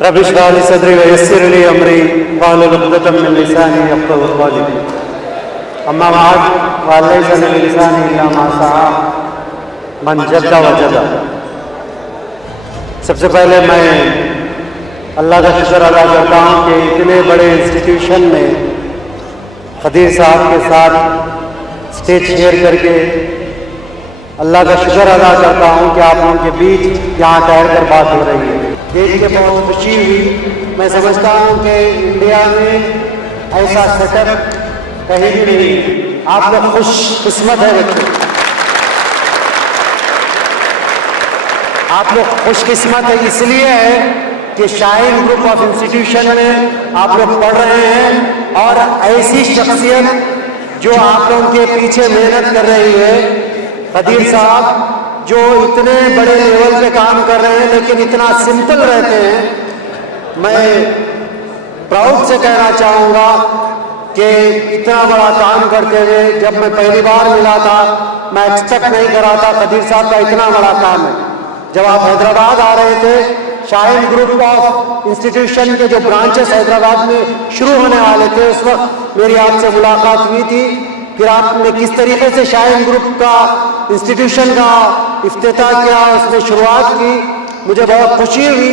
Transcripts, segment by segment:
رب اشرح لي صدري ويسر لي امري واحلل عقدة من لساني يفقهوا قولي اما بعد فليس للانسان الا ما سعى من جد وجد. سب سے پہلے میں اللہ کا شکر ادا کرتا ہوں کہ اتنے بڑے انسٹیٹیوشن میں خدیر صاحب کے ساتھ اسٹیج شیئر کر کے اللہ کا شکر ادا کرتا ہوں کہ آپ لوگوں کے بیچ یہاں ٹھہر کر بات ہو رہی ہے. دیکھ کے بہت خوشی ہوئی. میں سمجھتا ہوں کہ انڈیا میں ایسا سیٹ اپ کہیں بھی نہیں. آپ لوگ خوش قسمت ہے بچے, آپ لوگ خوش قسمت ہے اس لیے ہے کہ شاہین گروپ آف انسٹیٹیوشن میں آپ لوگ پڑھ رہے ہیں اور ایسی شخصیت جو آپ لوگوں کے پیچھے محنت کر رہی ہے, خدیر صاحب جو اتنے بڑے لیول پہ کام کر رہے ہیں لیکن اتنا سمپل رہتے ہیں. میں پراؤڈ سے کہنا چاہوں گا کہ اتنا بڑا کام کرتے ہوئے جب میں پہلی بار ملا تھا میں ایکسپیکٹ نہیں کرا تھا خدیر صاحب کا اتنا بڑا کام ہے. جب آپ حیدرآباد آ رہے تھے شاہین گروپ آف انسٹیٹیوشن کے جو برانچز حیدرآباد میں شروع ہونے والے تھے اس وقت میری آپ سے ملاقات ہوئی تھی. پھر آپ نے کس طریقے سے شاہین گروپ کا انسٹیٹیوشن کا افتتاح کیا, اس میں شروعات کی, مجھے بہت خوشی ہوئی.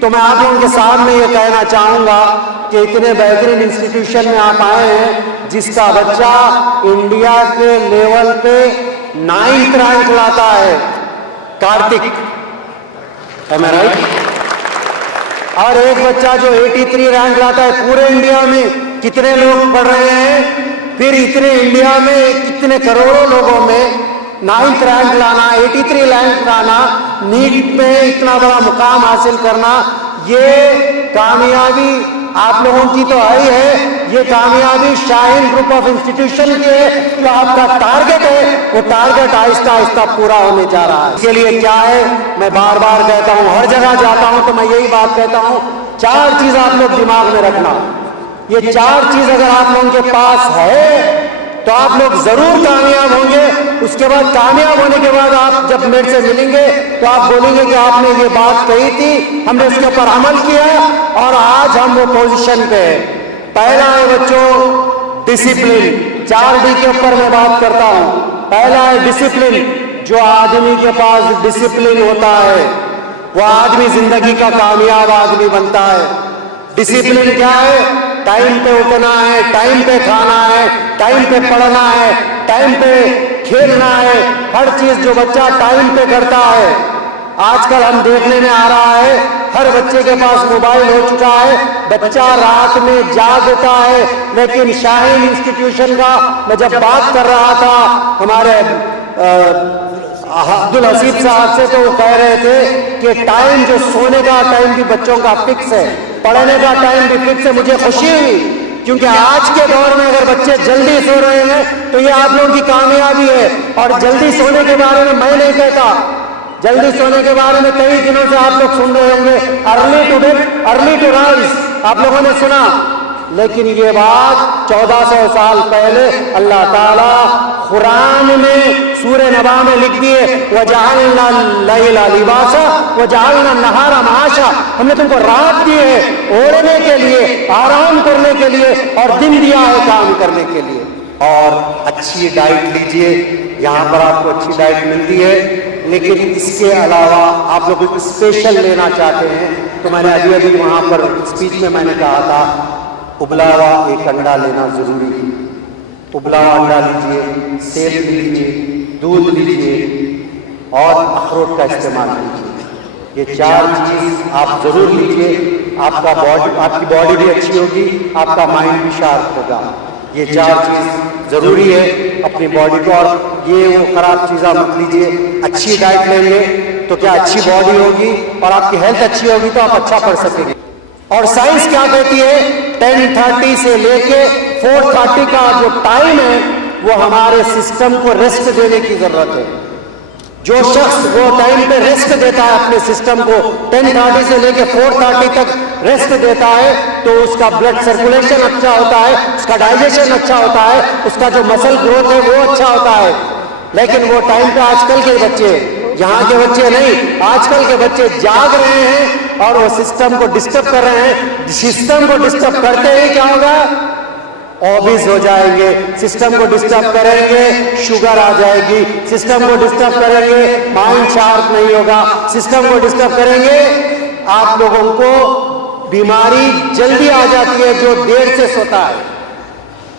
تو میں آپ لوگوں کے سامنے یہ کہنا چاہوں گا کہ اتنے بہترین انسٹیٹیوشن میں آپ آئے ہیں جس کا بچہ انڈیا کے لیول پہ 9th رینک لاتا ہے, کارتک, am I right؟ اور ایک بچہ جو 83 رینک لاتا ہے پورے انڈیا میں. کتنے لوگ پڑھ رہے ہیں, پھر اتنے انڈیا میں کتنے کروڑوں لوگوں میں 9th رینک لانا, 83 رینک لانا, نیٹ میں اتنا بڑا مقام حاصل کرنا, یہ کامیابی آپ لوگوں کی تو آئی ہے, یہ کامیابی شاہین گروپ آف انسٹیٹیوشن کی ہے. جو آپ کا ٹارگٹ ہے وہ ٹارگٹ آہستہ آہستہ پورا ہونے جا رہا ہے. اس کے لیے کیا ہے, میں بار بار کہتا ہوں, ہر جگہ جاتا ہوں تو میں یہی بات کہتا ہوں, 4 چیز آپ لوگ دماغ میں رکھنا. یہ 4 چیز اگر آپ لوگوں کے پاس ہے تو آپ لوگ ضرور کامیاب ہوں گے. اس کے بعد کامیاب ہونے کے بعد آپ جب میرے سے ملیں گے تو آپ بولیں گے کہ آپ نے یہ بات کہی تھی, ہم نے اس کے اوپر عمل کیا اور آج ہم وہ پوزیشن پہ ہیں. پہلا ہے بچوں ڈسپلن. 4D کے اوپر میں بات کرتا ہوں. پہلا ہے ڈسپلن. جو آدمی کے پاس ڈسپلن ہوتا ہے وہ آدمی زندگی کا کامیاب آدمی بنتا ہے. ڈسپلن کیا ہے؟ ٹائم پہ اٹھنا ہے, ٹائم پہ کھانا ہے, ٹائم پہ پڑھنا ہے, ٹائم پہ کھیلنا ہے. ہر چیز جو بچہ ٹائم پہ کرتا ہے. آج کل ہم دیکھنے میں آ رہا ہے ہر بچے کے پاس موبائل ہو چکا ہے, بچہ رات میں جاگتا ہے. لیکن شاہین انسٹیٹیوشن کا میں جب بات کر رہا تھا ہمارے عبدالحسیب صاحب سے تو وہ کہہ رہے تھے کہ ٹائم جو سونے کا ٹائم بھی بچوں کا فکس ہے, پڑھنے کا ٹائم بھی فکس ہے. مجھے خوشی ہوئی کیونکہ آج کے دور میں اگر بچے جلدی سو رہے ہیں تو یہ آپ لوگوں کی کامیابی ہے. اور جلدی سونے کے بارے میں میں نہیں کہتا, جلدی سونے کے بارے میں کئی دنوں سے آپ لوگ سن رہے ہوں گے early to bed early to rise, آپ لوگوں نے سنا. لیکن یہ بات 1400 سال پہلے اللہ تعالیٰ قرآن میں سورہ نبا میں لکھ دیے وَجَعَلْنَا اللَّيْلَ لِبَاسًا وَجَعَلْنَا النَّهَارَ مَعَاشًا. ہم نے تم کو رات دی ہے اوڑھنے کے لیے, آرام کرنے کے لیے, اور دن دیا ہے کام کرنے کے لیے. اور اچھی ڈائٹ لیجئے, یہاں پر آپ کو اچھی ڈائٹ ملتی ہے. لیکن اس کے علاوہ آپ لوگ اسپیشل لینا چاہتے ہیں تو میں نے ابھی وہاں پر اسپیچ میں میں نے کہا تھا ابلا ہوا ایک انڈا لینا ضروری ہے. ابلا ہوا انڈا لیجئے, سیب لیجئے, دودھ لیجئے اور اخروٹ کا استعمال کیجئے. یہ 4 چیز آپ ضرور لیجئے. آپ کی باڈی بھی اچھی ہوگی, آپ کا مائنڈ بھی شارپ ہوگا. یہ 4 چیز ضروری ہے اپنی باڈی کو. اور یہ وہ خراب چیزیں مت لیجئے. اچھی ڈائٹ لیں گے تو کیا اچھی باڈی ہوگی اور آپ کی ہیلتھ اچھی ہوگی تو آپ اچھا پڑھ سکیں گے. اور سائنس کیا کہتی ہے, 10:30 سے لے کے 4:30 کا جو ٹائم ہے وہ ہمارے سسٹم کو ریسٹ دینے کی ضرورت ہے. جو شخص وہ ٹائم پہ ریسٹ دیتا ہے اپنے سسٹم کو, 10:30 سے لے کے 4:30 تک ریسٹ دیتا ہے تو اس کا بلڈ سرکولیشن اچھا ہوتا ہے, اس کا ڈائجیشن اچھا ہوتا ہے, اس کا جو مسل گروتھ ہے وہ اچھا ہوتا ہے. لیکن وہ ٹائم پہ آج کل کے بچے, یہاں کے بچے نہیں, آج کل کے بچے جاگ رہے ہیں اور وہ سسٹم کو ڈسٹرب کر رہے ہیں. سسٹم کو ڈسٹرب کرتے ہی کیا ہوگا؟ اوبیز ہو جائیں گے. سسٹم کو ڈسٹرب کریں گے شوگر آ جائے گی. سسٹم کو ڈسٹرب کریں گے مائنڈ شارپ نہیں ہوگا. سسٹم کو ڈسٹرب کریں گے آپ لوگوں کو بیماری جلدی آ جاتی ہے. جو دیر سے سوتا ہے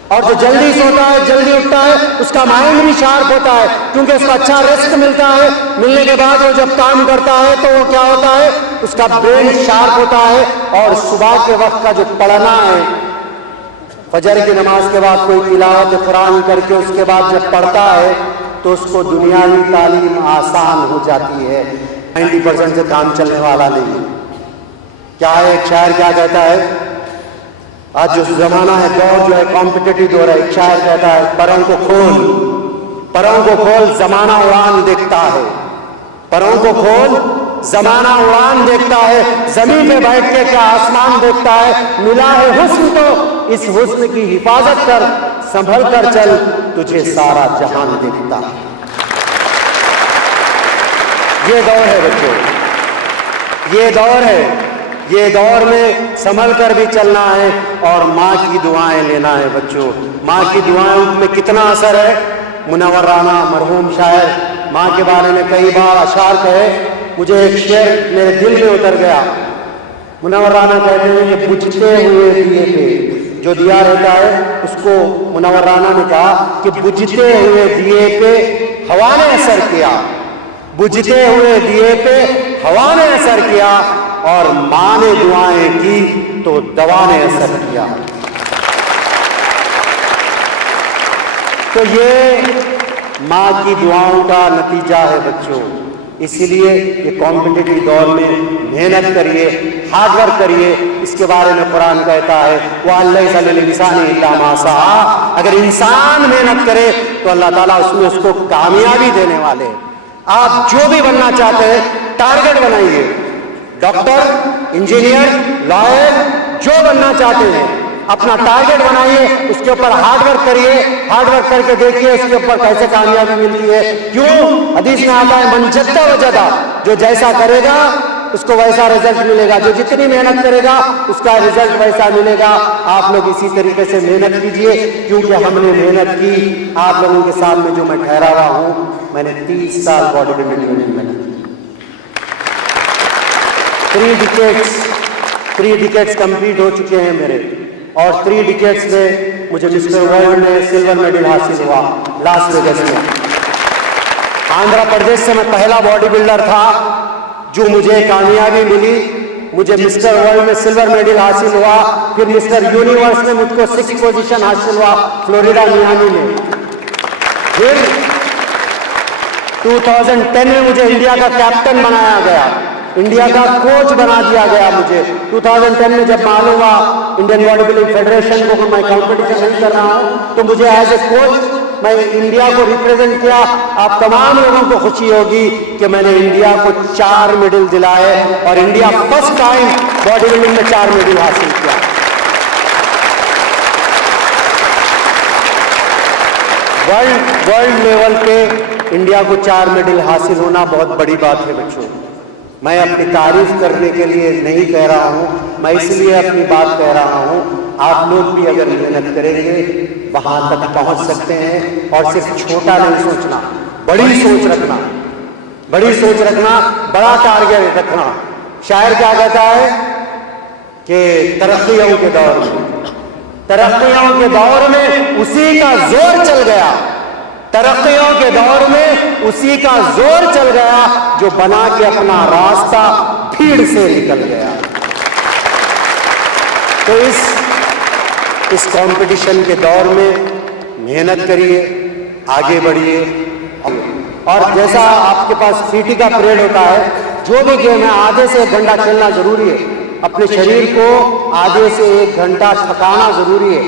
اور جو جلدی سوتا ہے جلدی اٹھتا ہے اس کا مائنڈ بھی شارپ ہوتا ہے کیونکہ اس کو اچھا ریسٹ ملتا ہے. ملنے کے بعد وہ جب کام کرتا ہے تو وہ کیا ہوتا ہے؟ اس کا برین شارپ ہوتا ہے. اور صبح کے وقت کا جو پڑھنا ہے فجر کی نماز کے بعد کوئی تلاوت قرآن کر کے اس کے بعد جب پڑھتا ہے تو اس کو دنیاوی تعلیم آسان ہو جاتی ہے. 90% سے کام چلنے والا نہیں. کیا ہے ایک شاعر کیا کہتا ہے؟ آج جو زمانہ ہے دور جو ہے کمپٹیٹو دور ہے. ایک شاعر کہتا ہے پروں کو کھول زمانہ اڑان دیکھتا ہے. پروں کو کھول زمانہ اڑان دیکھتا ہے. زمین پہ بیٹھ کے کیا آسمان دیکھتا ہے. ملا ہے حسن تو اس حسن کی حفاظت کر. سنبھل کر چل تجھے سارا جہان دیکھتا ہے. یہ دور ہے بچوں, یہ دور ہے. یہ دور میں سنبھل کر بھی چلنا ہے اور ماں کی دعائیں لینا ہے بچوں. ماں کی دعائیں میں کتنا اثر ہے. منور رانا مرحوم شاعر ماں کے بارے میں کئی بار اشعار کہے. مجھے ایک شعر میرے دل میں اتر گیا. منور رانا کہتے ہیں کہ بجھتے ہوئے دیے پہ جو دیا رہتا ہے اس کو منور رانا نے کہا کہ بجھتے ہوئے دیے پہ ہوا نے اثر کیا. بجھتے ہوئے دیے پہ ہوا نے اثر کیا اور ماں نے دعائیں کی تو دوا نے اثر کیا. تو یہ ماں کی دعاؤں کا نتیجہ ہے بچوں. اسی لیے یہ کمپٹیٹو دور میں محنت کریے, ہارڈ ورک کریے. اس کے بارے میں قرآن کہتا ہے وَأَلَّيْسَ لِلْإِنسَانِ إِلَّا مَا سَعَىٰ. اگر انسان محنت کرے تو اللہ تعالیٰ اس میں اس کو کامیابی دینے والے. آپ جو بھی بننا چاہتے ہیں ٹارگٹ بنائیے. ڈاکٹر, انجینئر, لائر, جو بننا چاہتے ہیں اپنا ٹارگٹ بنائیے. اس کے اوپر ہارڈ ورک کریے. ہارڈ ورک کر کے دیکھیے اس کے اوپر کیسے کامیابی ملتی ہے. کیوں؟ حدیث میں آتا ہے من جد وجد. جو جیسا کرے گا اس کو ویسا رزلٹ ملے گا. جو جتنی محنت کرے گا اس کا رزلٹ ویسا ملے گا. آپ لوگ اسی طریقے سے محنت کیجئے کیونکہ ہم نے محنت کی. آپ لوگوں کے سامنے جو میں ٹھہرا ہوا ہوں, میں نے 30 سال باڈی بلڈنگ میں محنت کی. 3 ڈیکیڈز کمپلیٹ ہو چکے ہیں میرے, اور 3 ڈیکیڈز میں مجھے مسٹر ورلڈ میں سلور میڈل حاصل ہوا لاس ویگس میں. آندھرا پردیش سے میں پہلا باڈی بلڈر تھا جو مجھے کامیابی ملی. مجھے مسٹر ورلڈ میں سلور میڈل حاصل ہوا. پھر مسٹر یونیورس میں مجھ کو 6 پوزیشن حاصل ہوا فلوریڈا میامی میں. پھر 2010 میں مجھے انڈیا کا کیپٹن بنایا گیا, انڈیا کا کوچ بنا دیا گیا. مجھے 2010 میں جب معلوم ہوا انڈین باڈی بلڈنگ فیڈریشن کو میں کمپٹیشن نہیں کر رہا ہوں تو مجھے ایز اے کوچ میں انڈیا کو ریپرزینٹ کیا. آپ تمام لوگوں کو خوشی ہوگی کہ میں نے انڈیا کو 4 میڈل دلائے اور India first time body building میں 4 میڈل حاصل کیا. ورلڈ لیول پہ انڈیا کو 4 میڈل حاصل ہونا بہت بڑی بات ہے بچوں. میں اپنی تعریف کرنے کے لیے نہیں کہہ رہا ہوں, میں اس لیے اپنی بات کہہ رہا ہوں. آپ لوگ بھی اگر محنت کریں گے وہاں تک پہنچ سکتے ہیں. اور صرف چھوٹا نہیں سوچنا, بڑی سوچ رکھنا, بڑی سوچ رکھنا, بڑا ٹارگیٹ رکھنا. شاعر کیا کہتا ہے کہ ترقیوں کے دور میں اسی کا زور چل گیا. ترقیوں کے دور میں اسی کا زور چل گیا جو بنا کے اپنا راستہ بھیڑ سے نکل گیا. تو اس کمپٹیشن کے دور میں محنت کریے, آگے بڑھیے. اور جیسا آپ کے پاس پی ٹی کا پریڈ ہوتا ہے, جو بھی گیم ہے آدھے سے 1 گھنٹہ کھیلنا ضروری ہے. اپنے شریر کو آدھے سے 1 گھنٹہ تھکانا ضروری ہے.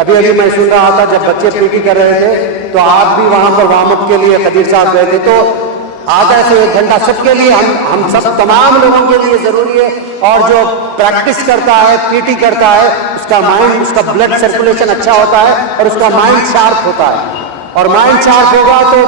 ابھی میں سن رہا تھا جب بچے پی ٹی کر رہے تھے تو آپ بھی وہاں پر وارم اپ کے لیے قدیر صاحب گئے تھے. تو آدھا سے 1 گھنٹہ سب کے لیے, ہم سب تمام لوگوں کے لیے ضروری ہے. اور جو پریکٹس کرتا ہے, پی ٹی کرتا ہے, اس کا مائنڈ, اس کا بلڈ سرکولیشن اچھا ہوتا ہے اور اس کا مائنڈ شارپ ہوتا ہے. اور مائنڈ شارپ ہوگا تو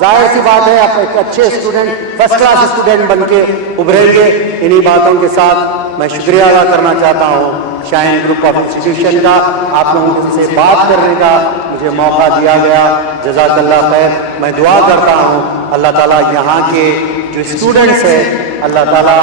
ظاہر سی بات ہے آپ ایک اچھے اسٹوڈنٹ فرسٹ کلاس اسٹوڈنٹ بن کے ابھریں گے. انہی باتوں کے ساتھ میں شکریہ ادا کرنا چاہتا ہوں شاہین گروپ آف انسٹیٹیوشن کا. آپ لوگوں سے بات کرنے کا مجھے موقع دیا گیا, جزاک اللہ خیر. میں دعا کرتا ہوں اللہ تعالیٰ یہاں کے جو اسٹوڈنٹس ہیں اللہ تعالیٰ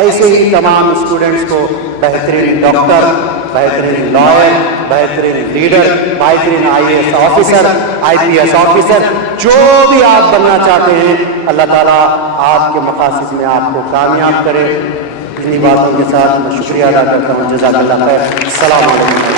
ایسے ہی تمام اسٹوڈنٹس کو بہترین ڈاکٹر, بہترین لائر, بہترین لیڈر, بہترین IAS آفیسر, IPS آفیسر, جو بھی آپ بننا چاہتے ہیں اللہ تعالیٰ آپ کے مقاصد میں آپ کو کامیاب کرے. انہی باتوں کے ساتھ میں شکریہ ادا کرتا ہوں. جزاک اللہ خیر. السلام علیکم.